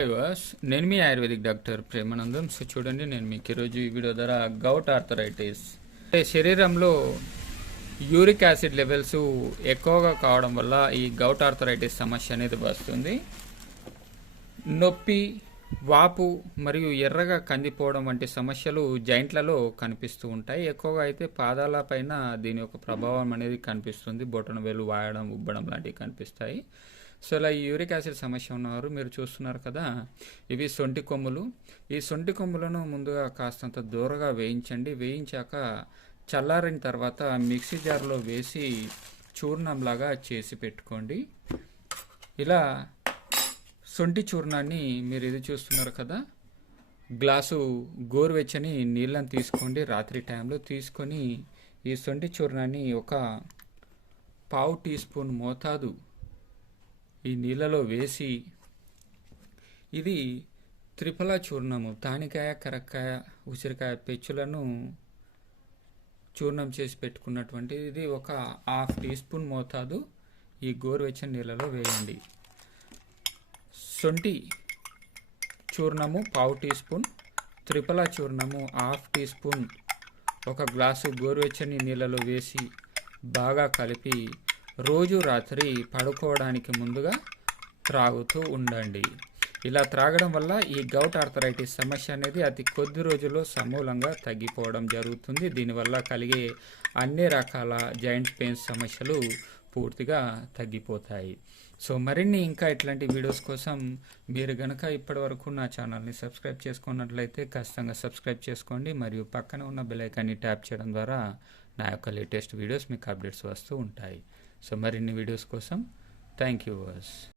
Viewers, నేను మీ ayurvedic doctor Premanandam. So చూడండి నేను మీకు ఈరోజు ఈ వీడియో ద్వారా గౌట్ ఆర్థరైటిస్ అంటే శరీరంలో యూరిక్ యాసిడ్ లెవెల్స్ ఎక్కువగా కావడం వల్ల ఈ గౌట్ ఆర్థరైటిస్ సమస్య అనేది వస్తుంది. నొప్పి వాపు మరియు ఎర్రగా కందిపోవడం వంటి సమస్యలు జాయింట్లలో కనిపిస్తూ ఉంటాయి. ఎక్కువగా అయితే పాదాల పైన దీని యొక్క ప్రభావం అనేది కనిపిస్తుంది. బొటన వేలు వాయడం ఉబ్బడం లాంటివి కనిపిస్తాయి. సో ఇలా ఈ యూరిక్ యాసిడ్ సమస్య ఉన్నవారు మీరు చూస్తున్నారు కదా ఇవి సొంటి కొమ్ములు. ఈ సొంటి కొమ్ములను ముందుగా కాస్తంత దూరగా వేయించండి. వేయించాక చల్లారిన తర్వాత మిక్సీ జార్లో వేసి చూర్ణంలాగా చేసి పెట్టుకోండి. ఇలా సొంటి చూర్ణాన్ని మీరు ఇది చూస్తున్నారు కదా గ్లాసు గోరువెచ్చని నీళ్ళని తీసుకోండి. రాత్రి టైంలో తీసుకొని ఈ సొంటి చూర్ణాన్ని ఒక పావు టీ స్పూన్ మోతాదు ఈ నీళ్ళలో వేసి ఇది త్రిఫల చూర్ణము తానికాయ కరక్కాయ ఉసిరికాయ పెచ్చులను చూర్ణం చేసి పెట్టుకున్నటువంటి ఇది ఒక హాఫ్ టీ స్పూన్ మోతాదు ఈ గోరువెచ్చని నీళ్ళలో వేయండి. శొంఠి చూర్ణము పావు టీ స్పూన్ త్రిఫల చూర్ణము హాఫ్ టీ స్పూన్ ఒక గ్లాసు గోరువెచ్చని నీళ్ళలో వేసి బాగా కలిపి రోజు రాత్రి పడుకోవడానికి ముందుగా త్రాగుతూ ఉండండి. ఇలా త్రాగడం వల్ల ఈ గౌట్ ఆర్థరైటిస్ సమస్య అనేది అతి కొద్ది రోజుల్లో సమూలంగా తగ్గిపోవడం జరుగుతుంది. దీనివల్ల కలిగే అన్ని రకాల జాయింట్ పెయిన్స్ సమస్యలు పూర్తిగా తగ్గిపోతాయి. సో మరిన్ని ఇంకా ఇట్లాంటి వీడియోస్ కోసం మీరు గనక ఇప్పటివరకు నా ఛానల్ని సబ్స్క్రైబ్ చేసుకున్నట్లయితే ఖచ్చితంగా సబ్స్క్రైబ్ చేసుకోండి. మరియు పక్కన ఉన్న బెల్ ఐకాన్ని ట్యాప్ చేయడం ద్వారా నా యొక్క లేటెస్ట్ వీడియోస్ మీకు అప్డేట్స్ వస్తూ ఉంటాయి. సో మరిన్ని వీడియోస్ కోసం థ్యాంక్ యూ వాస్